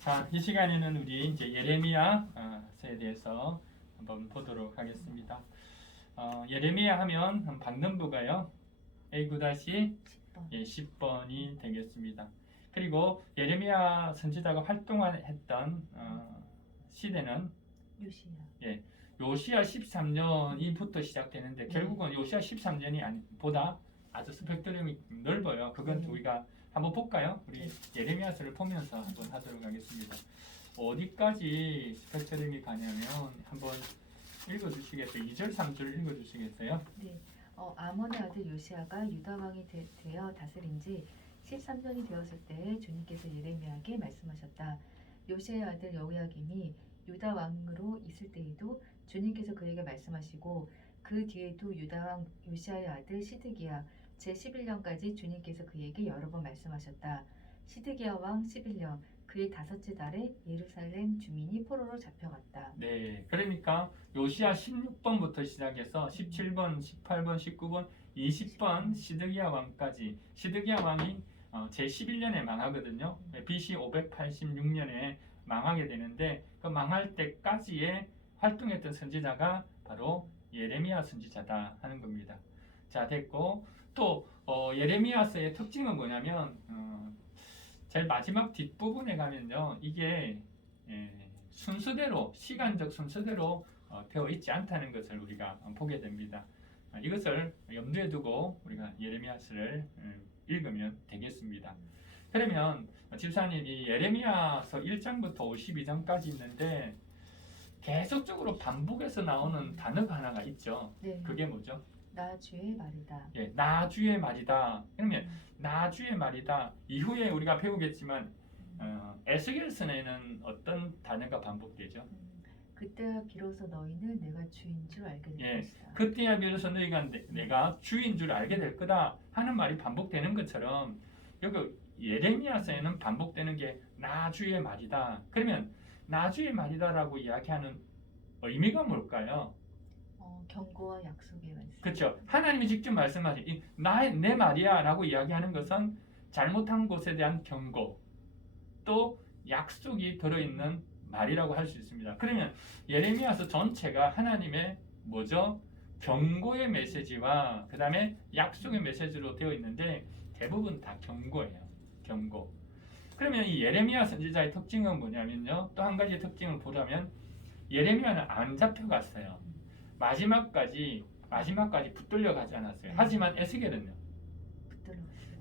자, 이 시간에는 우리 이제 예레미야서에 대해서 한번 보도록 하겠습니다. 예레미야 하면 받는부가요. A-10번, 10번이 되겠습니다. 그리고 예레미야 선지자가 활동했던 시대는 요시야 13년이부터 시작되는데 결국은 요시야 13년이 보다 아주 스펙트럼이 넓어요. 그건 우리가 한번 볼까요? 우리 예레미야서를 보면서 한번 하도록 하겠습니다. 어디까지 스펙트럼이 가냐면 한번 읽어주시겠어요? 2절, 3절 읽어주시겠어요? 네. 아몬의 아들 요시야가 유다 왕이 되어 다스린 지 13년이 되었을 때 주님께서 예레미야에게 말씀하셨다. 요시야의 아들 여호야김이 유다 왕으로 있을 때에도 주님께서 그에게 말씀하시고 그 뒤에도 유다 왕 요시야의 아들 시드기야 제11년까지 주님께서 그에게 여러 번 말씀하셨다. 시드기야 왕 11년 그의 다섯째 달에 예루살렘 주민이 포로로 잡혀갔다. 네, 그러니까 요시야 16번부터 시작해서 17번, 18번, 19번, 20번 시드기야 왕까지. 시드기야 왕이 제11년에 망하거든요. BC 586년에 망하게 되는데 그 망할 때까지의 활동했던 선지자가 바로 예레미야 선지자다 하는 겁니다. 자, 됐고 또 예레미야서의 특징은 뭐냐면 제일 마지막 뒷부분에 가면요, 이게 순서대로, 시간적 순서대로 되어 있지 않다는 것을 우리가 보게 됩니다. 이것을 염두에 두고 우리가 예레미야서를 읽으면 되겠습니다. 그러면 집사님, 이 예레미야서 1장부터 52장까지 있는데 계속적으로 반복해서 나오는 단어가 하나가 있죠. 네. 그게 뭐죠? 나 주의 말이다. 예, 나 주의 말이다. 그러면 나 주의 말이다. 이후에 우리가 배우겠지만 에스겔서에는 어떤 단어가 반복되죠? 그때야 비로소 너희는 내가 주인 줄 알게 될 것이다. 그때야 비로소 너희가 내가 주인 줄 알게 될 거다 하는 말이 반복되는 것처럼 여기 예레미야서에는 반복되는 게 나 주의 말이다. 그러면 나 주의 말이다라고 이야기하는 의미가 뭘까요? 경고와 약속의 말씀. 그렇죠. 하나님이 직접 말씀하신 내 말이야 라고 이야기하는 것은 잘못한 것에 대한 경고 또 약속이 들어있는 말이라고 할 수 있습니다. 그러면 예레미야서 전체가 하나님의 뭐죠? 경고의 메시지와 그 다음에 약속의 메시지로 되어 있는데 대부분 다 경고예요. 경고. 그러면 이 예레미야 선지자의 특징은 뭐냐면요. 또 한 가지 특징을 보자면 예레미야는 안 잡혀갔어요. 마지막까지 붙들려 가지 않았어요. 하지만 에스겔은요.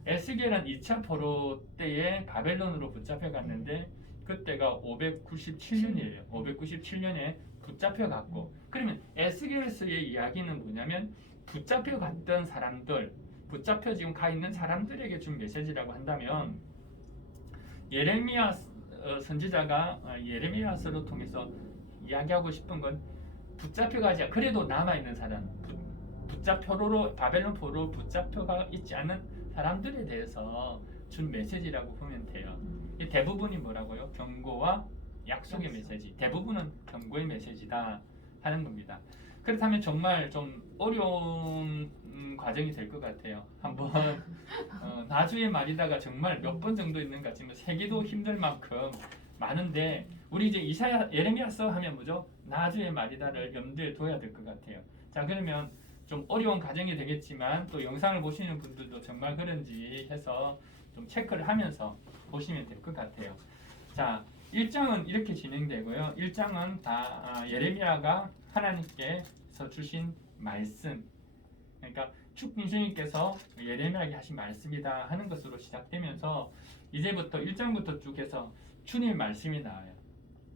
에스겔은 2차 포로 때에 바벨론으로 붙잡혀 갔는데 그때가 597년이에요. 597년에 붙잡혀 갔고 그러면 에스겔서의 이야기는 뭐냐면 붙잡혀 갔던 사람들, 붙잡혀 지금 가 있는 사람들에게 준 메시지라고 한다면 예레미야 선지자가 예레미야서를 통해서 이야기하고 싶은 건 붙잡혀가지 그래도 남아있는 사람 붙잡혀로 바벨론 포로 붙잡혀가 있지 않는 사람들에 대해서 준 메시지라고 보면 돼요. 이 대부분이 뭐라고요? 경고와 약속의 메시지. 대부분은 경고의 메시지다 하는 겁니다. 그렇다면 정말 좀 어려운 과정이 될 것 같아요. 한번 나주의 말이다가 정말 몇 번 정도 있는가 지금 세기도 힘들 만큼 많은데 우리 이제 예레미야서 하면 뭐죠? 나주의 말이다를 염두에 둬야 될 것 같아요. 자, 그러면 좀 어려운 과정이 되겠지만 또 영상을 보시는 분들도 정말 그런지 해서 좀 체크를 하면서 보시면 될 것 같아요. 자, 1장은 이렇게 진행되고요. 1장은 다 예레미야가 하나님께서 주신 말씀, 그러니까 주님께서 예레미야에게 하신 말씀이다 하는 것으로 시작되면서 이제부터 1장부터 쭉 해서 주님의 말씀이 나와요.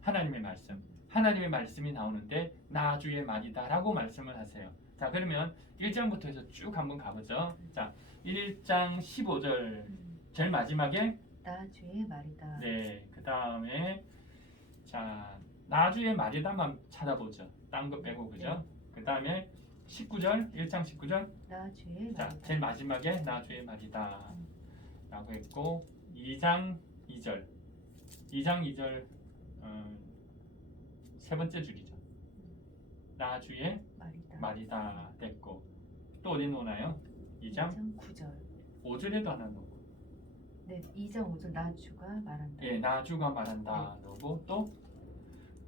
하나님의 말씀. 하나님의 말씀이 나오는데 나 주의 말이다 라고 말씀을 하세요. 자, 그러면 1장부터 해서 쭉 한번 가보죠. 자, 1장 15절 제일 마지막에 나 주의 말이다. 네, 그 다음에 자, 나 주의 말이다만 찾아보죠. 딴 거 빼고 그죠? 그 다음에 19절, 1장 19절 나 주의 자, 말이다. 제일 마지막에 나 주의 말이다 라고 했고 2장 2절 2장 2절 세 번째 줄이죠. 나 주의 말이다 됐고 또 어디 놓나요? 2장 9절 5절에도 하나 놓고 네, 2장 5절 나 주가 말한다. 예, 나 주가 말한다. 그리고 또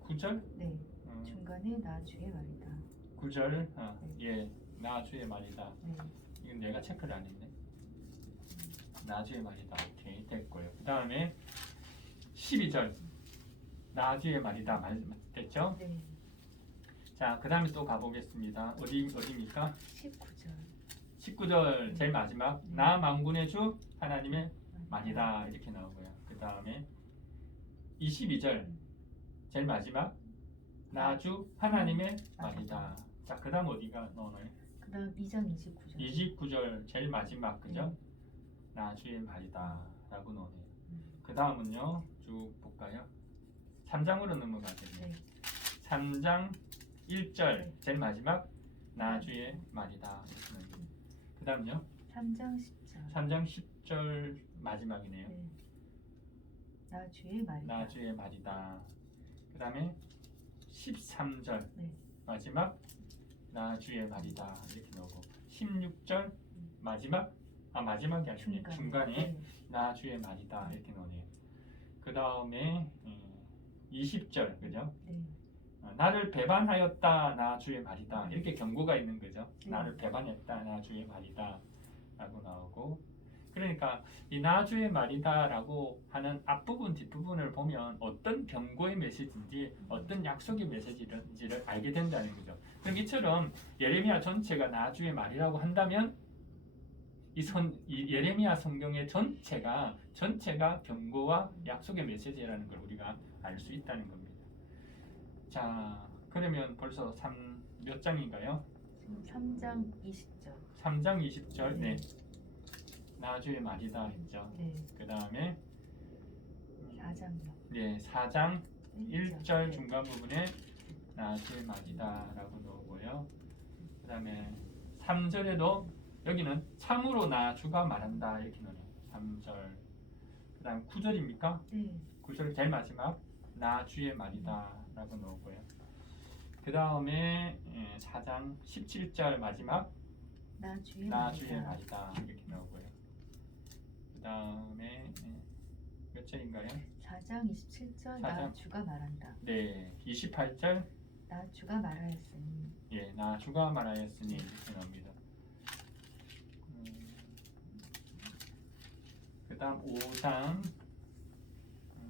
9절 네, 중간에 나 주의 말이다. 9절 예, 나 주의 말이다. 네, 이건 내가 체크를 안 했네. 나 주의 말이다. 오케이, 됐고요. 그 다음에 12절 나 주의 말이다. 됐죠? 네, 자, 그 다음에 또 가보겠습니다. 어디입니까? 19절 19절 제일 마지막 네. 나 만군의 주 하나님의 말이다 이렇게 나오고요. 그 다음에 22절 제일 마지막 나 주 하나님의 말이다. 자, 그 다음 어디가 나오나요? 그 다음 2장 29절 29절 제일 마지막 그죠? 나 주의 말이다 라고 나오네요. 그 다음은요 쭉 볼까요? 3장으로 넘어가겠네요. 네, 3장 1절 네. 제일 마지막 나 주의 말이다. 그 다음요 3장 10절 3장 10절 마지막이네요. 네, 나 주의 말이다. 나 주의 말이다. 그 다음에 13절 네, 마지막 나 주의 말이다 이렇게 나오고 16절 마지막이 아니네요. 중간에 네, 나 주의 말이다 이렇게 나오네요. 그 다음에 20절 그죠? 네, 나를 배반하였다 나 주의 말이다 이렇게 경고가 있는 거죠. 네. 나를 배반했다 나 주의 말이다 라고 나오고 그러니까 이 나 주의 말이다 라고 하는 앞부분 뒷부분을 보면 어떤 경고의 메시지인지 어떤 약속의 메시지인지를 알게 된다는 거죠. 그럼 이처럼 예레미야 전체가 나 주의 말이라고 한다면 이 예레미야 성경의 전체가 경고와 약속의 메시지라는 걸 우리가 알 수 있다는 겁니다. 자, 그러면 벌써 몇 장인가요? 지금 3장 20절 3장 20절. 네. 나 주의 말이다 했죠. 네, 그 다음에 4장요 네, 4장 1절 네. 중간 부분에 나 주의 말이다 라고 넣고요. 그 다음에 3절에도 여기는 참으로 나 주가 말한다 이렇게 넣어요. 3절. 그 다음 9절입니까? 네, 9절 제일 마지막 나 주의 말이다 라고 넣고요. 그 다음에 4장 17절 마지막 나 주의 나 말이다. 주의 말이다 이렇게 나오고요. 그 다음에 몇 절인가요? 4장 27절 나 4장. 주가 말한다. 네, 28절 나 주가 말하였으니 예, 나 주가 말하였으니 이렇게 나옵니다. 그 다음 5장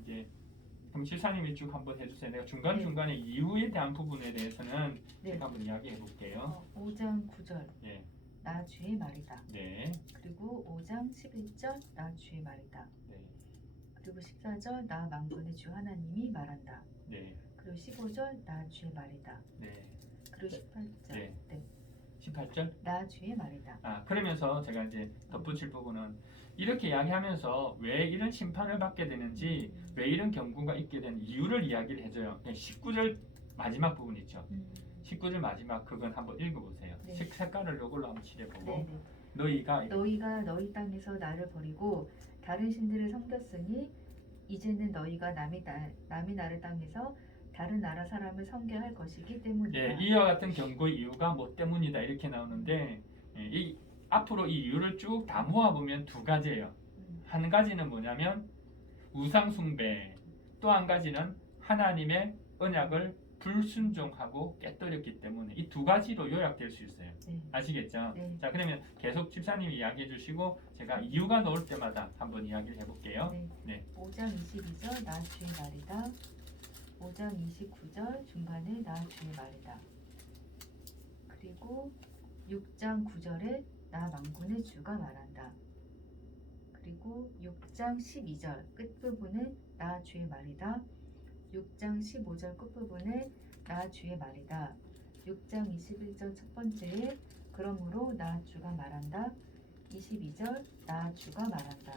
이제 그럼 실사님이 쭉 한번 해주세요. 내가 중간중간에 이유에 대한 부분에 대해서는 네. 제가 한번 이야기해 볼게요. 5장 9절 예, 나 주의 말이다. 네, 그리고 5장 11절 나 주의 말이다. 네, 그리고 14절 나 만군의 주 하나님이 말한다. 네, 그리고 15절 나 주의 말이다. 네. 그리고 18절 네. 네. 18절? 나 주의 말이다. 그러면서 제가 이제 덧붙일 부분은 이렇게 이야기하면서 왜 이런 심판을 받게 되는지 왜 이런 경고가 있게 된 이유를 이야기를 해줘요. 19절 마지막 부분 있죠. 19절 마지막 그건 한번 읽어보세요. 네. 색깔을 이걸로 한번 칠해보고 네, 너희가 너희가 너희 땅에서 나를 버리고 다른 신들을 섬겼으니 이제는 너희가 남의 나를 땅에서 다른 나라 사람을 섬겨야 할 것이기 때문이다. 예, 이와 같은 경고의 이유가 뭐 때문이다 이렇게 나오는데 앞으로 이 이유를 쭉 다 모아보면 두 가지예요. 한 가지는 뭐냐면 우상 숭배, 또 한 가지는 하나님의 언약을 불순종하고 깨뜨렸기 때문에 이 두 가지로 요약될 수 있어요. 네. 아시겠죠? 네. 자, 그러면 계속 집사님이 이야기해 주시고 제가 이유가 나올 때마다 한번 이야기를 해볼게요. 네. 5장 22절 나 주의 말이다. 5장 29절 중간에 나 주의 말이다. 그리고 6장 9절에 나 만군의 주가 말한다. 그리고 6장 12절 끝부분에 나 주의 말이다. 6장 15절 끝부분에 나 주의 말이다. 6장 21절 첫 번째에 그러므로 나 주가 말한다. 22절 나 주가 말한다.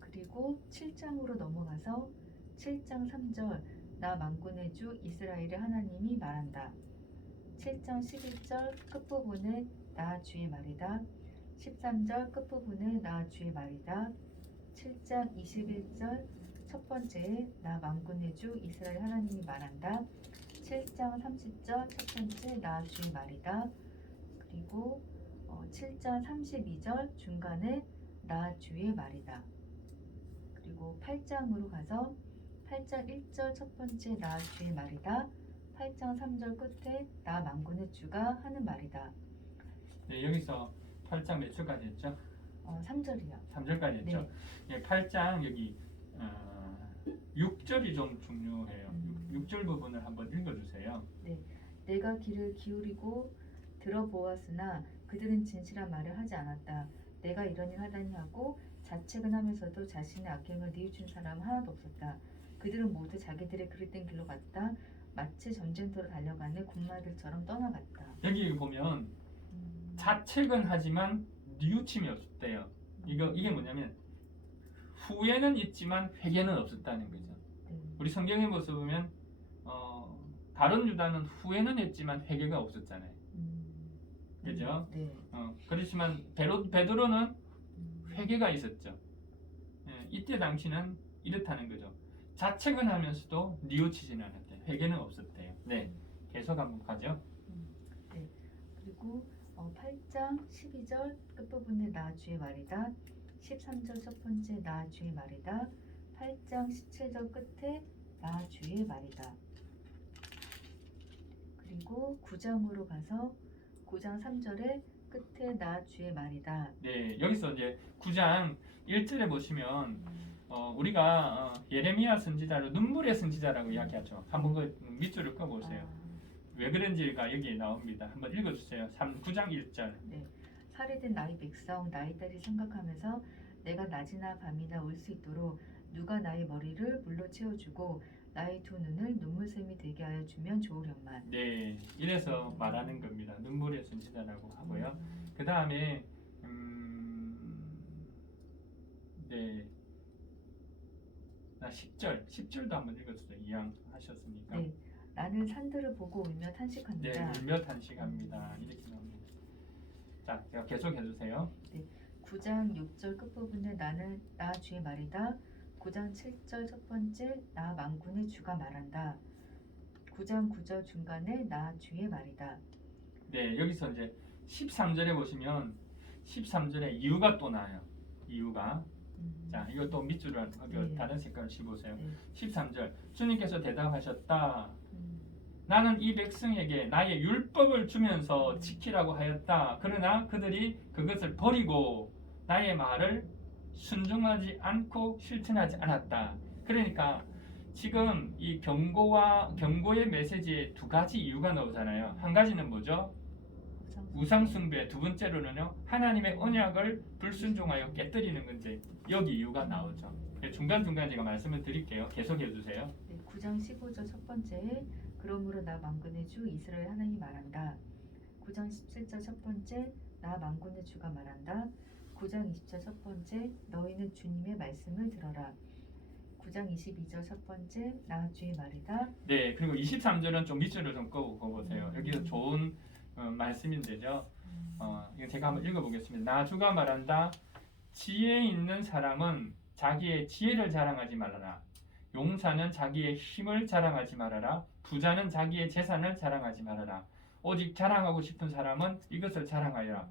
그리고 7장으로 넘어가서 7장 3절 나 만군의 주 이스라엘의 하나님이 말한다. 7장 11절 끝부분에 나 주의 말이다. 13절 끝부분에 나 주의 말이다. 7장 21절 첫 번째에 나 만군의 주 이스라엘 하나님이 말한다. 7장 30절 첫 번째 나 주의 말이다. 그리고 7장 32절 중간에 나 주의 말이다. 그리고 8장으로 가서 8장 1절 첫 번째 나 주의 말이다. 8장 3절 끝에 나 만군의 주가 하는 말이다. 네, 여기서 8장 몇 절까지 했죠? 3절이요. 3절까지 했죠? 네. 8장 여기 6절이 좀 중요해요. 6절 부분을 한번 읽어주세요. 내가 귀를 기울이고 들어보았으나 그들은 진실한 말을 하지 않았다. 내가 이런 일 하다니 하고 자책은 하면서도 자신의 악행을 뉘우친 사람 하나도 없었다. 그들은 모두 자기들의 그릇된 길로 갔다. 마치 전쟁터로 달려가는 군마들처럼 떠나갔다. 여기 보면 자책은 하지만 뉘우침이 없었대요. 이게 뭐냐면 후회는 있지만 회개는 없었다는 거죠. 우리 성경의 모습 보면 다른 유다는 후회는 했지만 회개가 없었잖아요. 그죠? 네. 그렇지만 베드로는 회개가 있었죠. 예, 이때 당시는 이렇다는 거죠. 자책은 하면서도 뉘우치지는 않았대요. 회개는 없었대요. 네, 계속 한번 가죠. 네. 그리고 8장 12절 끝부분에 나 주의 말이다. 13절 첫 번째 나 주의 말이다. 8장 17절 끝에 나 주의 말이다. 그리고 9장으로 가서 9장 3절에 끝에 나 주의 말이다. 네, 여기서 이제 9장 1절에 보시면 우리가 예레미야 선지자를 눈물의 선지자라고 이야기하죠. 한번 그 밑줄을 꺼보세요. 왜 그런지가 여기에 나옵니다. 한번 읽어주세요. 9장 1절. 네. 살해된 나의 백성 나의 딸이 생각하면서 내가 낮이나 밤이나 올 수 있도록 누가 나의 머리를 물로 채워주고 나의 두 눈을 눈물샘이 되게 하여 주면 좋으련만. 네, 이래서 말하는 겁니다. 눈물의 선지자라고 하고요. 그 다음에 네, 10절도 한번 읽어주세요. 이양하셨습니까? 네. 나는 산들을 보고 울며 네, 탄식합니다. 울며 탄식합니다. 이렇게 나옵니다. 자, 제가 계속 해주세요. 9장 6절 끝부분에 나는 나 주의 말이다. 9장 7절 첫 번째 나 만군의 주가 말한다. 9장 9절 중간에 나 주의 말이다. 네, 여기서 이제 13절에 보시면 13절에 이유가 또 나와요. 이유가. 자, 이것도 밑줄을 네. 다른 색깔을 씹으세요. 네. 13절 주님께서 대답하셨다. 나는 이 백성에게 나의 율법을 주면서 지키라고 하였다. 그러나 그들이 그것을 버리고 나의 말을 순종하지 않고 실천하지 않았다. 그러니까 지금 이 경고의 메시지에 두 가지 이유가 나오잖아요. 한 가지는 뭐죠? 우상숭배. 두 번째로는요, 하나님의 언약을 불순종하여 깨뜨리는 건데 여기 이유가 나오죠. 중간중간 제가 말씀을 드릴게요. 계속해 주세요. 네, 9장 15절 첫 번째 그러므로 나 만군의 주 이스라엘 하나님이 말한다. 9장 17절 첫 번째 나 만군의 주가 말한다. 9장 20절 첫 번째 너희는 주님의 말씀을 들어라. 9장 22절 첫 번째 나 주의 말이다. 네, 그리고 23절은 좀 밑줄을 좀 꺼보세요. 여기서 좋은 말씀인데죠. 이거 제가 한번 읽어보겠습니다. 나 주가 말한다. 지혜 있는 사람은 자기의 지혜를 자랑하지 말아라. 용사는 자기의 힘을 자랑하지 말아라. 부자는 자기의 재산을 자랑하지 말아라. 오직 자랑하고 싶은 사람은 이것을 자랑하여라.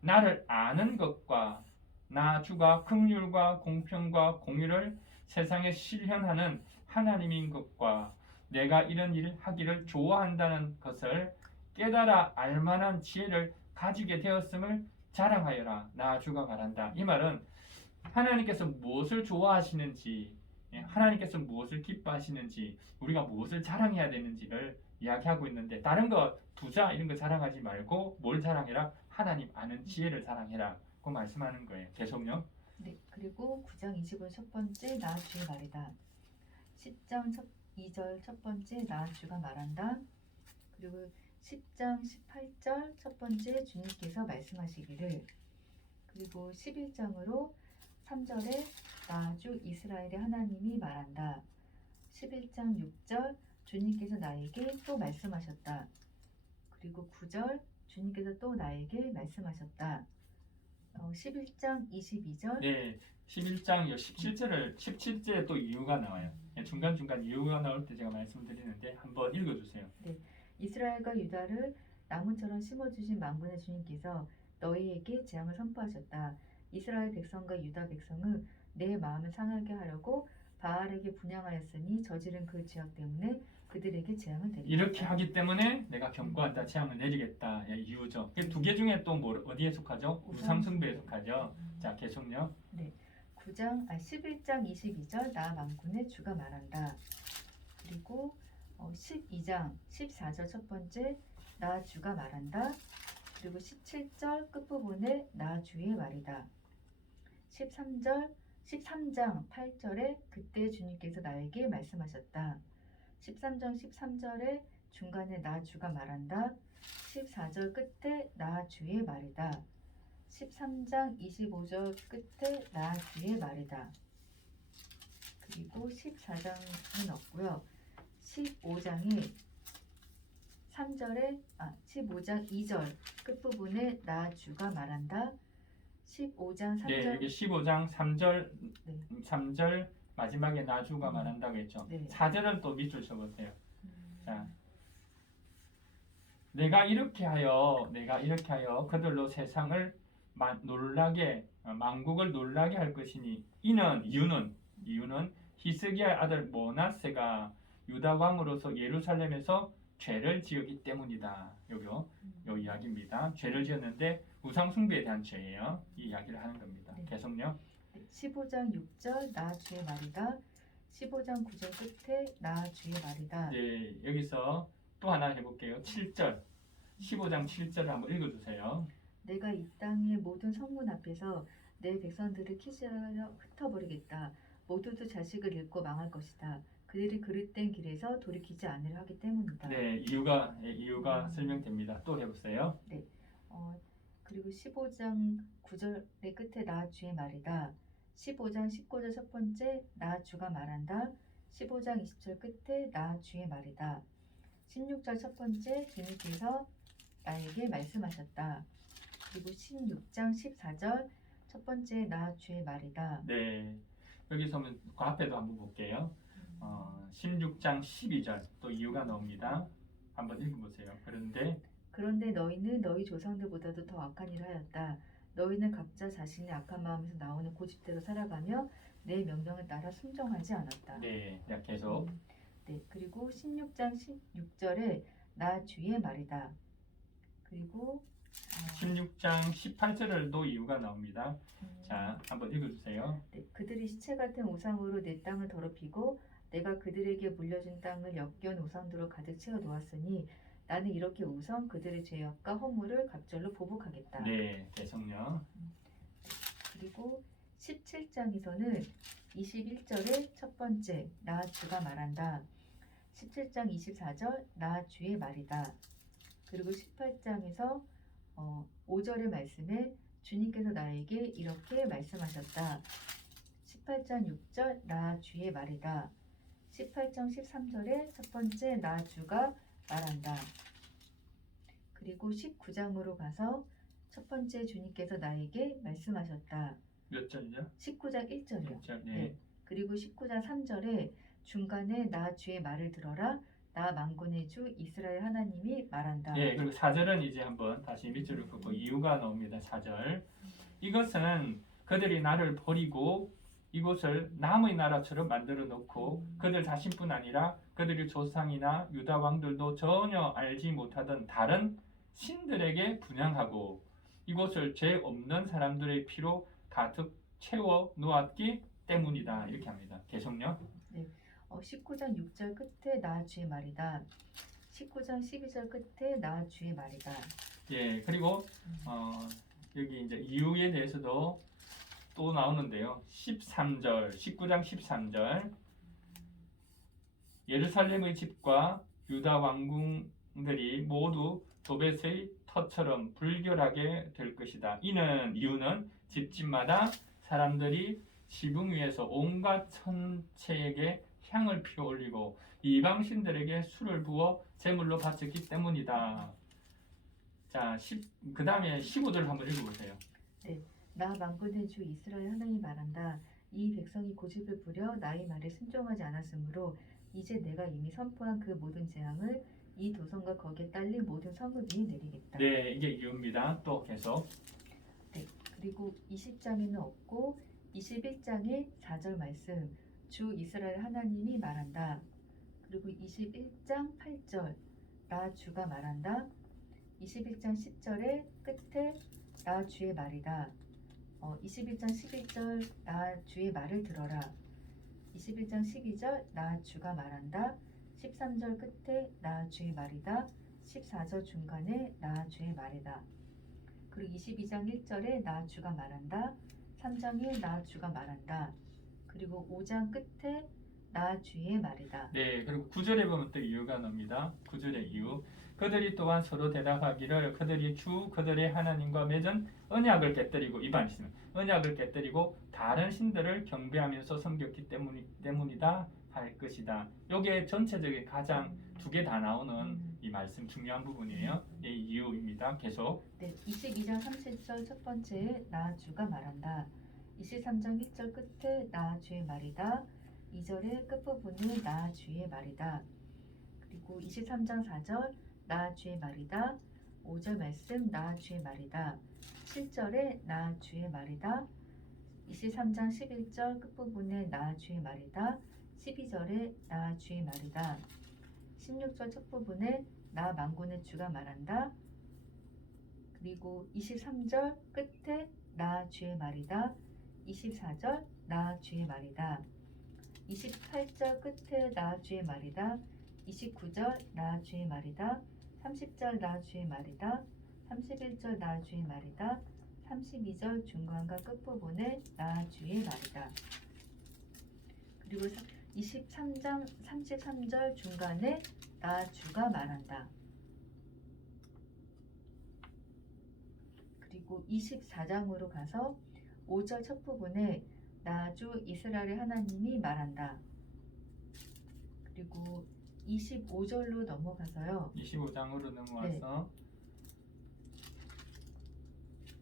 나를 아는 것과 나 주가 긍휼과 공평과 공의를 세상에 실현하는 하나님인 것과 내가 이런 일을 하기를 좋아한다는 것을 깨달아 알만한 지혜를 가지게 되었음을 자랑하여라. 나 주가 말한다. 이 말은 하나님께서 무엇을 좋아하시는지, 하나님께서 무엇을 기뻐하시는지, 우리가 무엇을 자랑해야 되는지를 이야기하고 있는데, 다른 거 부자 이런 거 자랑하지 말고 뭘 자랑해라? 하나님 아는 지혜를 자랑해라. 그 말씀하는 거예요. 계속요. 네, 그리고 9장 25절 첫 번째 나 주의 말이다. 10장 2절 첫 번째 나 주가 말한다. 그리고 10장 18절 첫 번째 주님께서 말씀하시기를. 그리고 11장으로 3절에 나 주 이스라엘의 하나님이 말한다. 11장 6절 주님께서 나에게 또 말씀하셨다. 그리고 9절 주님께서 또 나에게 말씀하셨다. 11장 22절. 네, 11장 17절에 또 이유가 나와요. 중간중간 이유가 나올 때 제가 말씀드리는데 한번 읽어주세요. 네, 이스라엘과 유다를 나무처럼 심어주신 만군의 주님께서 너희에게 재앙을 선포하셨다. 이스라엘 백성과 유다 백성은 내 마음을 상하게 하려고 바알에게 분향하였으니 저지른 그 죄악 때문에 그들에게 재앙을 내리겠다. 이렇게 하기 때문에 내가 경고한다, 재앙을 내리겠다. 예, 이유죠. 두 개 중에 또 어디에 속하죠? 우상숭배에 속하죠. 자, 계속요. 11장 22절 나 만군의 주가 말한다. 그리고 12장 14절 첫 번째 나 주가 말한다. 그리고 17절 끝부분에 나 주의 말이다. 13장 8절에 그때 주님께서 나에게 말씀하셨다. 13장 13절에 중간에 나 주가 말한다. 14절 끝에 나 주의 말이다. 13장 25절 끝에 나 주의 말이다. 그리고 14장은 없고요. 15장에 15장 2절 끝부분에 나 주가 말한다. 15장 3절. 네, 여기 15장 3절 네. 3절 마지막에 나 주가 말한다고 했죠. 네. 4절은 또 밑줄 쳐보세요. 자, 내가 이렇게 하여 그들로 세상을 만국을 놀라게 할 것이니 이유는 히스기야 아들 므낫세가 유다 왕으로서 예루살렘에서 죄를 지었기 때문이다. 요 이야기입니다. 죄를 지었는데 우상 숭배에 대한 죄예요. 이 이야기를 하는 겁니다. 네. 계속요. 15장 6절 나 주의 말이다. 15장 9절 끝에 나 주의 말이다. 네, 여기서 또 하나 해볼게요. 7절 15장 7절을 한번 읽어주세요. 내가 이 땅의 모든 성문 앞에서 내 백성들을 키스하여 흩어버리겠다. 모두도 자식을 잃고 망할 것이다. 그들이 그릇된 길에서 돌이키지 않으려 하기 때문이다. 네, 이유가 설명됩니다. 또 해보세요. 그리고 15장 9절의 끝에 나 주의 말이다. 15장 19절 첫 번째 나 주가 말한다. 15장 20절 끝에 나 주의 말이다. 16절 첫 번째 주님께서 나에게 말씀하셨다. 그리고 16장 14절 첫 번째 나 주의 말이다. 네, 여기서 그 앞에도 한번 볼게요. 16장 12절 또 이유가 나옵니다. 한번 읽어보세요. 그런데 너희는 너희 조상들보다도 더 악한 일을 하였다. 너희는 각자 자신의 악한 마음에서 나오는 고집대로 살아가며 내 명령을 따라 순종하지 않았다. 네, 계속. 네, 그리고 16장 16절에 나 주의 말이다. 그리고 16장 18절에도 이유가 나옵니다. 자, 한번 읽어주세요. 네, 그들이 시체 같은 우상으로 내 땅을 더럽히고 내가 그들에게 물려준 땅을 역겨운 우상들로 가득 채워 놓았으니 나는 이렇게 우선 그들의 죄악과 허물을 갑절로 보복하겠다. 네, 계속요. 그리고 17장에서는 21절에 첫 번째 나 주가 말한다. 17장 24절 나 주의 말이다. 그리고 18장에서 5절의 말씀에 주님께서 나에게 이렇게 말씀하셨다. 18장 6절 나 주의 말이다. 18장 13절에 첫 번째 나 주가 말한다. 그리고 19장으로 가서 첫 번째 주님께서 나에게 말씀하셨다. 몇 절이죠? 19장 1절이요. 1절, 네. 네. 그리고 19장 3절에 중간에 나 주의 말을 들어라. 나 만군의 주 이스라엘 하나님이 말한다. 네, 그리고 4절은 이제 한번 다시 밑줄을 긋고 이유가 나옵니다. 4절. 이것은 그들이 나를 버리고 이곳을 남의 나라처럼 만들어 놓고 그들 자신뿐 아니라 그들의 조상이나 유다 왕들도 전혀 알지 못하던 다른 신들에게 분향하고 이곳을 죄 없는 사람들의 피로 가득 채워 놓았기 때문이다. 이렇게 합니다. 계속요. 19장 6절 끝에 나 주의 말이다. 19장 12절 끝에 나 주의 말이다. 예, 그리고 여기 이제 이유에 대해서도 또 나오는데요. 19장 13절 예루살렘의 집과 유다 왕궁들이 모두 도벳의 터처럼 불결하게 될 것이다. 이유는 집집마다 사람들이 지붕 위에서 온갖 천체에게 향을 피워 올리고 이방신들에게 술을 부어 제물로 바쳤기 때문이다. 자, 그 다음에 15절 한번 읽어보세요. 나 만군의 주 이스라엘 하나님이 말한다. 이 백성이 고집을 부려 나의 말에 순종하지 않았으므로 이제 내가 이미 선포한 그 모든 재앙을 이 도성과 거기에 딸린 모든 성읍 위에 내리겠다. 네, 이게 이유입니다. 또 계속. 그리고 20장에는 없고 21장의 4절 말씀 주 이스라엘 하나님이 말한다. 그리고 21장 8절 나 주가 말한다. 21장 10절의 끝에 나 주의 말이다. 21장 11절 나 주의 말을 들어라. 21장 12절 나 주가 말한다. 13절 끝에 나 주의 말이다. 14절 중간에 나 주의 말이다. 그리고 22장 1절에 나 주가 말한다. 3장에 나 주가 말한다. 그리고 5장 끝에 나 주의 말이다. 네, 그리고 9절에 보면 또 이유가 나옵니다. 9절의 이유. 그들이 또한 서로 대답하기를 그들이 주 그들의 하나님과 맺은 언약을 깨뜨리고 이 말씀 언약을 깨뜨리고 다른 신들을 경배하면서 섬겼기 때문이다 할 것이다. 요게 전체적인 가장 두 개 다 나오는 이 말씀 중요한 부분이에요. 이 이유입니다. 계속. 네, 22장 30절 첫 번째 나 주가 말한다. 23장 1절 끝에 나 주의 말이다. 2절의 끝부분이 나 주의 말이다. 그리고 23장 4절 나 주의 말이다. 5절 말씀 나 주의 말이다. 7절에 나 주의 말이다. 23장 11절 끝부분에 나 주의 말이다. 12절에 나 주의 말이다. 16절 첫 부분에 나 만군의 주가 말한다. 그리고 23절 끝에 나 주의 말이다. 24절 나 주의 말이다. 28절 끝에 나 주의 말이다. 29절 나 주의 말이다. 30절 나 주의 말이다. 31절 나 주의 말이다. 32절 중간과 끝부분에 나 주의 말이다. 그리고 23장 33절 중간에 나 주가 말한다. 그리고 24장으로 가서 5절 첫 부분에 나 주 이스라엘 하나님이 말한다. 그리고 25절로 넘어가서요. 25장으로 넘어와서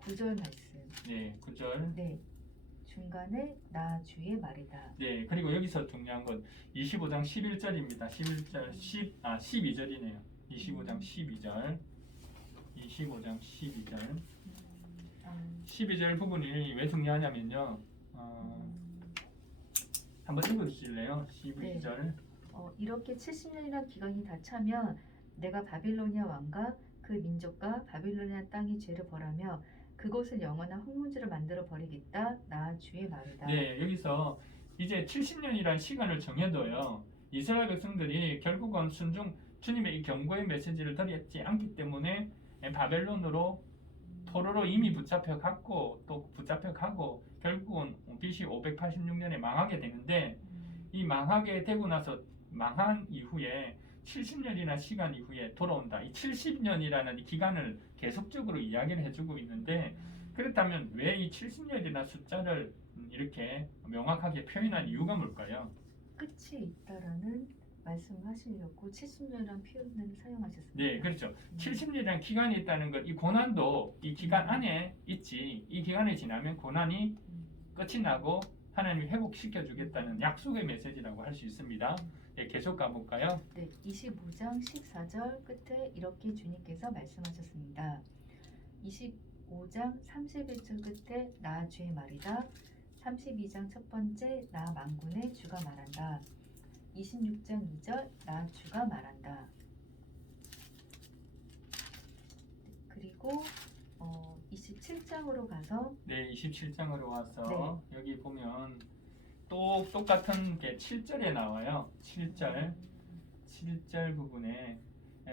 9절 말씀. 네, 9절. 네. 중간에 나 주의 말이다. 네, 그리고 여기서 중요한 건 25장 11절입니다. 12절이네요. 25장 12절. 25장 12절. 12절 부분이 왜 중요하냐면요. 한번 읽어주실래요? 12절. 이렇게 70년이란 기간이 다 차면 내가 바빌로니아 왕과 그 민족과 바빌로니아 땅이 죄를 벌하며 그곳을 영원한 황무지로 만들어 버리겠다. 나 주의 말이다. 네, 여기서 이제 70년이란 시간을 정해둬요. 이스라엘 백성들이 결국은 주님의 이 경고의 메시지를 들었지 않기 때문에 바벨론으로 포로로 이미 붙잡혀 갔고 또 붙잡혀 가고 결국은 BC 586년에 망하게 되는데 이 망하게 되고 나서 망한 이후에 70년이나 시간 이후에 돌아온다. 이 70년이라는 이 기간을 계속적으로 이야기를 해주고 있는데 그렇다면 왜 이 70년이나 숫자를 이렇게 명확하게 표현한 이유가 뭘까요? 끝이 있다라는 말씀하시려고 70년이라는 표현을 사용하셨습니다. 네, 그렇죠. 70년이라는 기간이 있다는 것, 이 고난도 이 기간 안에 있지. 이 기간이 지나면 고난이 끝이 나고 하나님이 회복시켜 주겠다는 약속의 메시지라고 할 수 있습니다. 네, 계속 가볼까요? 네, 25장 14절 끝에 이렇게 주님께서 말씀하셨습니다. 25장 31절 끝에 나 주의 말이다. 32장 첫 번째 나 만군의 주가 말한다. 26장 2절 나 주가 말한다. 그리고 27장으로 가서 네, 27장으로 와서 여기 보면 또 똑같은 게 7절에 나와요. 7절 부분에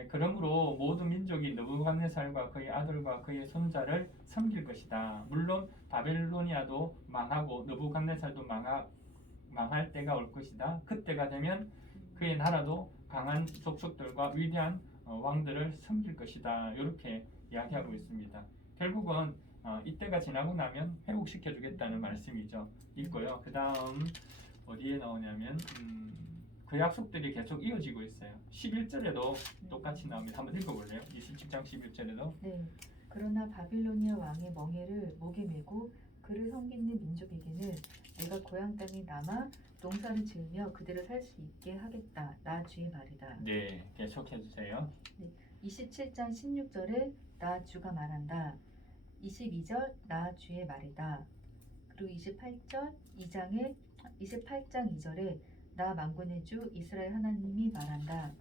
그러므로 모든 민족이 느부갓네살과 그의 아들과 그의 손자를 섬길 것이다. 물론 바벨로니아도 망하고 느부갓네살도 망할 때가 올 것이다. 그때가 되면 그의 나라도 강한 족속들과 위대한 왕들을 섬길 것이다. 이렇게 이야기하고 있습니다. 결국은 이때가 지나고 나면 회복시켜 주겠다는 말씀이죠. 있고요. 그 다음 어디에 나오냐면 그 약속들이 계속 이어지고 있어요. 11절에도 똑같이 나옵니다. 한번 읽어볼래요? 27장 11절에도. 네. 그러나 바빌로니아 왕의 멍에를 목에 메고 그를 섬기는 민족에게는 내가 고향 땅에 남아 농사를 지으며 그대로 살 수 있게 하겠다. 나 주의 말이다. 네, 계속해 주세요. 27장 16절에 나 주가 말한다. 22절 나 주의 말이다. 그리고 28장 2절에 나 만군의 주 이스라엘 하나님이 말한다.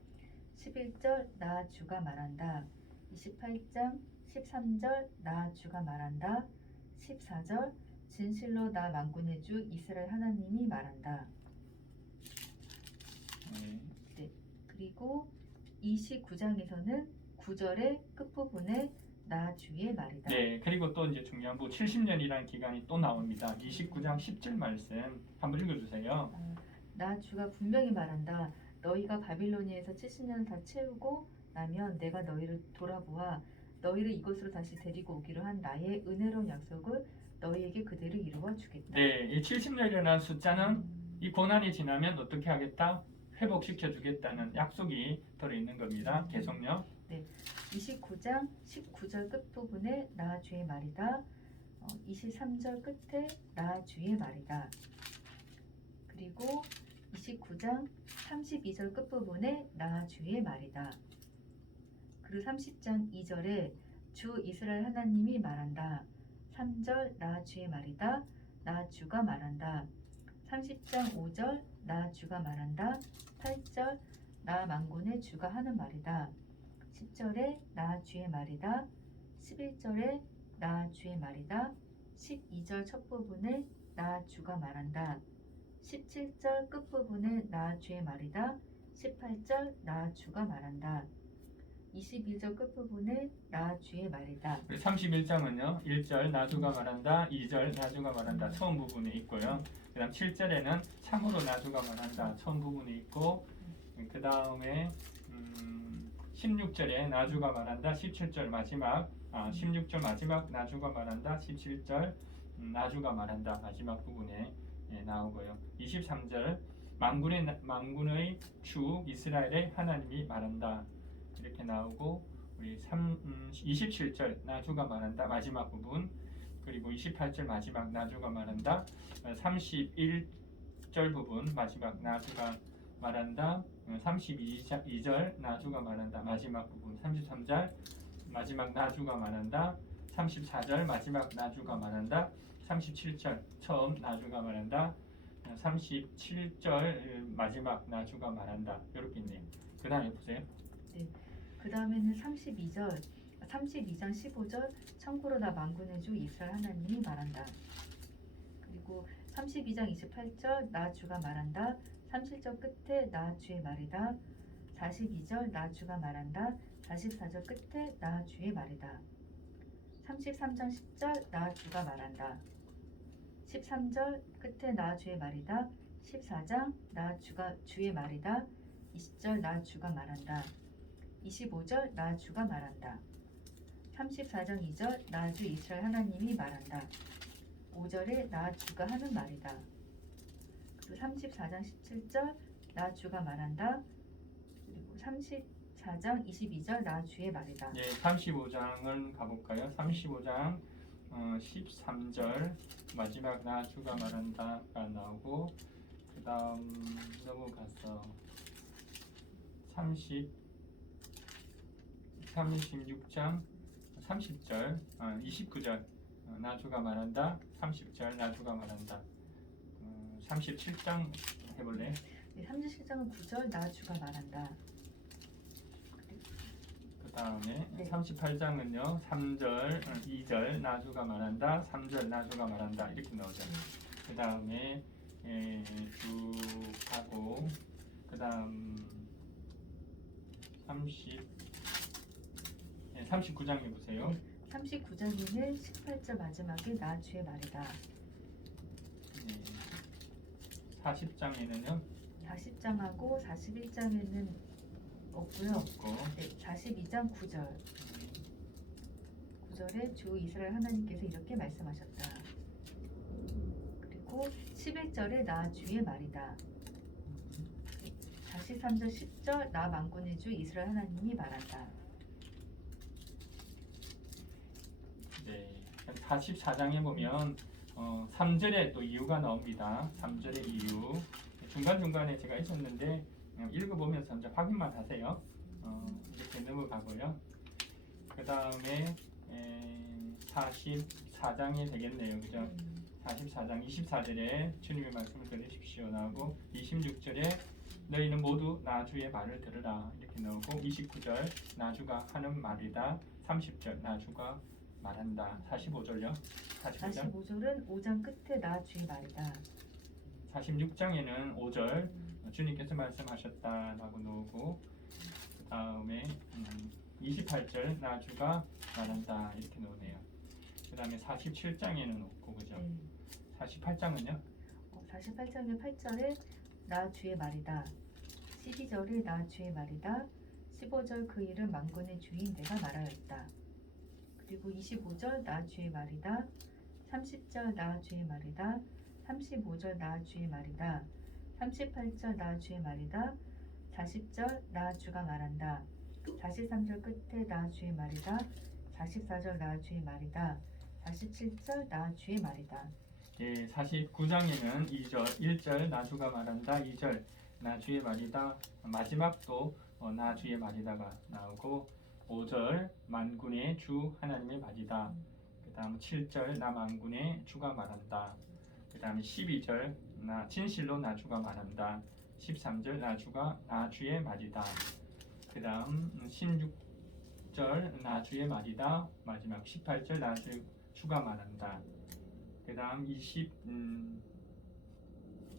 11절 나 주가 말한다. 28장 13절 나 주가 말한다. 14절 진실로 나 만군의 주 이스라엘 하나님이 말한다. 네. 그리고 29장에서는 9절의 끝부분에 나 주의 말이다. 네, 그리고 또 이제 중요한 부 70년이라는 기간이 또 나옵니다. 29장 10절 말씀 한번 읽어주세요. 나 주가 분명히 말한다. 너희가 바빌로니아에서 70년을 다 채우고 나면 내가 너희를 돌아보아 너희를 이곳으로 다시 데리고 오기로 한 나의 은혜로운 약속을 너희에게 그대로 이루어 주겠다. 네, 이 70년이라는 숫자는 이 고난이 지나면 어떻게 하겠다? 회복시켜 주겠다는 약속이 들어있는 겁니다. 계속요. 29장 19절 끝부분에 나 주의 말이다. 23절 끝에 나 주의 말이다. 그리고 29장 32절 끝부분에 나 주의 말이다. 그리고 30장 2절에 주 이스라엘 하나님이 말한다. 3절 나 주의 말이다. 나 주가 말한다. 30장 5절 나 주가 말한다. 8절 나 만군의 주가 하는 말이다. 10절에 나 주의 말이다. 11절에 나 주의 말이다. 12절 첫 부분에 나 주가 말한다. 17절 끝부분에 나 주의 말이다. 18절 나 주가 말한다. 21절 끝부분에 나 주의 말이다. 31장은요. 1절 나주가 말한다. 2절 나주가 말한다. 처음 부분에 있고요. 그 다음 7절에는 참으로 나주가 말한다. 처음 부분에 있고 그 다음에 16절에 나주가 말한다. 17절 마지막 16절 마지막 나주가 말한다. 17절 나주가 말한다. 마지막 부분에 나오고요. 23절 만군의 주 이스라엘의 하나님이 말한다. 이렇게 나오고 우리 27절 나주가 말한다. 마지막 부분 그리고 28절 마지막 나주가 말한다. 31절 부분 마지막 나주가 말한다. 32절 나주가 말한다. 마지막 부분 33절 마지막 나주가 말한다. 34절 마지막 나주가 말한다. 37절 처음 나주가 말한다. 37절 마지막 나주가 말한다. 이렇게 있네요. 그 다음에 보세요. 그 다음에는 32장 15절 참고로 나 만군의 주 이스라엘 하나님이 말한다. 그리고 32장 28절 나 주가 말한다. 30절 끝에 나 주의 말이다. 42절 나 주가 말한다. 44절 끝에 나 주의 말이다. 33장 10절 나 주가 말한다. 13절 끝에 나 주의 말이다. 14장 나 주가 주의 말이다. 20절 나 주가 말한다. 25절 나 주가 말한다. 34장 2절 나 주 이스라엘 하나님이 말한다. 5절에 나 주가 하는 말이다. 그리고 34장 17절 나 주가 말한다. 그리고 34장 22절 나 주의 말이다. 네, 35장을 가볼까요? 35장 13절 마지막 나 주가 말한다가 나오고 그 다음 넘어가서 36장 30절 29절 나 주가 말한다. 30절 나 주가 말한다. 37장 해볼래? 네, 37장은 9절 나 주가 말한다. 그 다음에 네. 38장은요 3절 2절 나 주가 말한다. 3절 나 주가 말한다. 이렇게 나오죠. 그 다음에 쭉 하고 그 다음 39장 해보세요. 39장에는 18절 마지막에 나 주의 말이다. 40장에는요 40장하고 41장에는 없고요. 없고 42장 9절에 주 이스라엘 하나님께서 이렇게 말씀하셨다. 그리고 11절에 나 주의 말이다. 43절 10절 나 만군의 주 이스라엘 하나님이 말한다. 네, 44장에 보면 3절에 또 이유가 나옵니다. 3절의 이유 중간중간에 제가 있었는데 읽어보면서 이제 확인만 하세요. 이렇게 넘어가고요. 그 다음에 44장이 되겠네요. 그죠? 44장 24절에 주님의 말씀을 들으십시오 나오고 26절에 너희는 모두 나 주의 말을 들으라 이렇게 나오고 29절 나 주가 하는 말이다 30절 나 주가 말한다 45절요 45절 45절은 5장 끝에 나 주의 말이다. 46장에는 5절 주님께서 말씀하셨다라고 나오고 그 다음에 28절 나 주가 말한다 이렇게 나오네요. 그 다음에 47장에는 없고 그죠? 48장은요? 48장의 8절에 나 주의 말이다. 12절에 나 주의 말이다. 15절 그 일은 만군의 주인 내가 말하였다. 그리고 25절 나 주의 말이다. 30절 나 주의 말이다. 35절 나 주의 말이다. 38절 나 주의 말이다. 40절 나 주가 말한다. 43절 끝에 나 주의 말이다. 44절 나 주의 말이다. 47절 나 주의 말이다. 예, 49장에는 2절 1절 나 주가 말한다 2절 나 주의 말이다 마지막도 나 주의 말이다가 나오고 5절 만군의 주 하나님의 말이다 그 다음 7절 나 만군의 주가 말한다 그 다음에 12절 나 진실로 나 주가 말한다 13절 나 주가 나 주의 말이다 그 다음 16절 나 주의 말이다 마지막 18절 나 주가 말한다 그 다음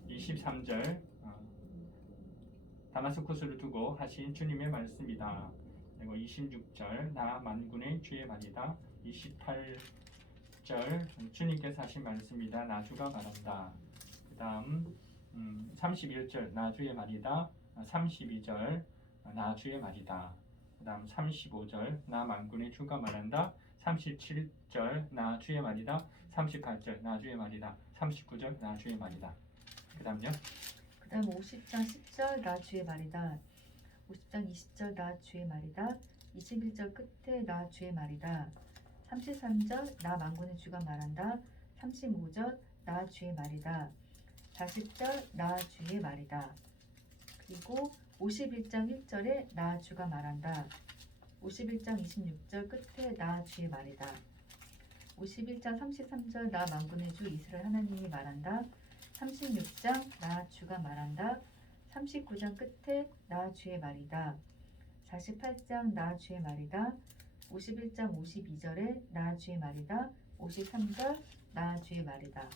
23절 다마스쿠스를 두고 하신 주님의 말씀이다. 그리고 26절 나 만군의 주의 말이다. 28절 주님께서 하신 말씀이다. 나 주가 말한다. 그 다음 31절 나 주의 말이다. 32절 나 주의 말이다. 그 다음 35절 나 만군의 주가 말한다. 37절 나 주의 말이다. 38절 나 주의 말이다. 39절 나 주의 말이다. 그 다음요. 그 다음 50장 10절 나 주의 말이다. 50장 20절 나 주의 말이다. 21절 끝에 나 주의 말이다. 33절 나 만군의 주가 말한다. 35절 나 주의 말이다. 40절 나 주의 말이다. 그리고 51장 1절에 나 주가 말한다. 51장 26절 끝에 나 주의 말이다. 51장 33절 나 만군의 주 이스라엘 하나님이 말한다. 36장 나 주가 말한다. 39장 끝에 나 주의 말이다. 48장 나 주의 말이다. 51장 52절에 나 주의 말이다. 53절 나 주의 말이다.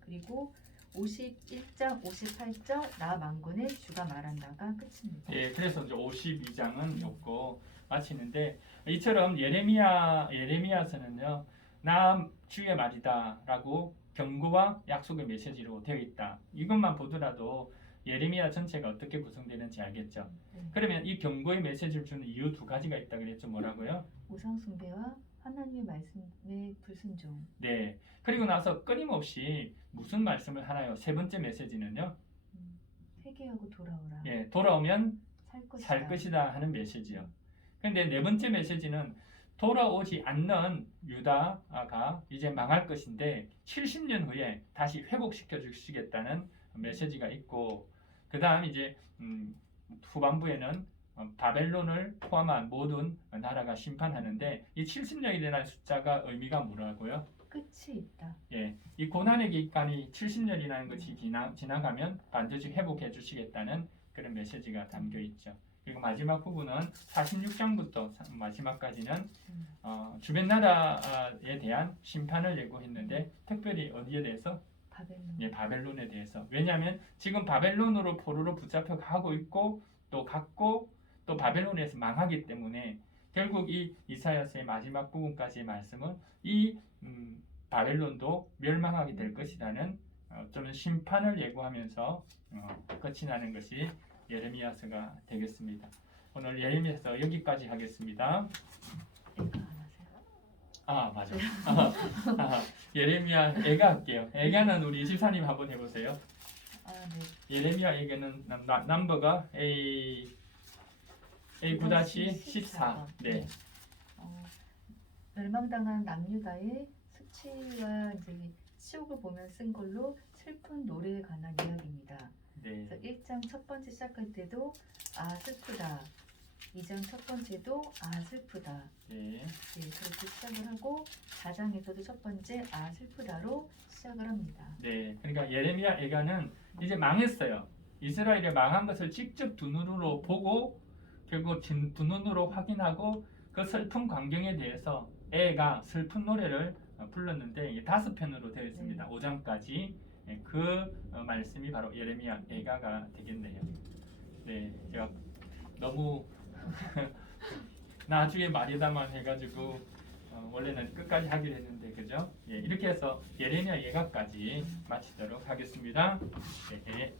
그리고 51장 58절 나 만군의 주가 말한다가 끝입니다. 예, 그래서 이제 52장은 없고 마치는데 이처럼 예레미야서는요. 나 주의 말이다라고 경고와 약속의 메시지로 되어 있다. 이것만 보더라도 예레미야 전체가 어떻게 구성되는지 알겠죠. 그러면 이 경고의 메시지를 주는 이유 두 가지가 있다 그랬죠. 뭐라고요? 우상 숭배와 하나님의 말씀의 불순종. 네. 그리고 나서 끊임없이 무슨 말씀을 하나요? 세 번째 메시지는요. 회개하고 돌아오라. 예, 돌아오면 살 것이다 하는 메시지요. 그런데 네 번째 메시지는 돌아오지 않는 유다가 이제 망할 것인데 70년 후에 다시 회복시켜 주시겠다는 메시지가 있고 그 다음 이제 후반부에는 바벨론을 포함한 모든 나라가 심판하는데 이 70년이라는 숫자가 의미가 뭐라고요? 끝이 있다. 예, 이 고난의 기간이 70년이라는 것이 지나가면 반드시 회복해 주시겠다는 그런 메시지가 담겨 있죠. 그리고 마지막 부분은 46장부터 마지막까지는 주변 나라에 대한 심판을 예고했는데 특별히 어디에 대해서? 바벨론. 예, 바벨론에 대해서. 왜냐하면 지금 바벨론으로 포로로 붙잡혀 가고 있고 또 갔고 또 바벨론에서 망하기 때문에 결국 이 이사야서의 마지막 부분까지의 말씀은 이 바벨론도 멸망하게 될 것이라는 어쩌면 심판을 예고하면서 끝이 나는 것이 예레미야서가 되겠습니다. 오늘 예레미야서 여기까지 하겠습니다. 애가 안 하세요? 맞아. 예레미야 애가 할게요. 애가는 우리 집사님 한번 해보세요. 네. 예레미야 애가는 넘버가 A9-14. 네. 멸망당한 남유다의 수치와 이제 치욕을 보면 쓴 걸로 슬픈 노래에 관한 이야기입니다. 네. 그래서 1장 첫 번째 시작할 때도 슬프다. 2장 첫 번째도 슬프다. 네. 네, 그렇게 시작을 하고 4장에서도 첫 번째 슬프다로 시작을 합니다. 네. 그러니까 예레미야 애가는 이제 망했어요. 이스라엘이 망한 것을 직접 두 눈으로 보고 결국 두 눈으로 확인하고 그 슬픈 광경에 대해서 애가 슬픈 노래를 불렀는데 이게 5편으로 되어 있습니다. 5장까지 그 말씀이 바로 예레미야 애가가 되겠네요. 네, 제가 너무 나중에 말이다만 해가지고 원래는 끝까지 하기로 했는데 그죠? 예, 이렇게 해서 예레미야 예가까지 마치도록 하겠습니다. 네.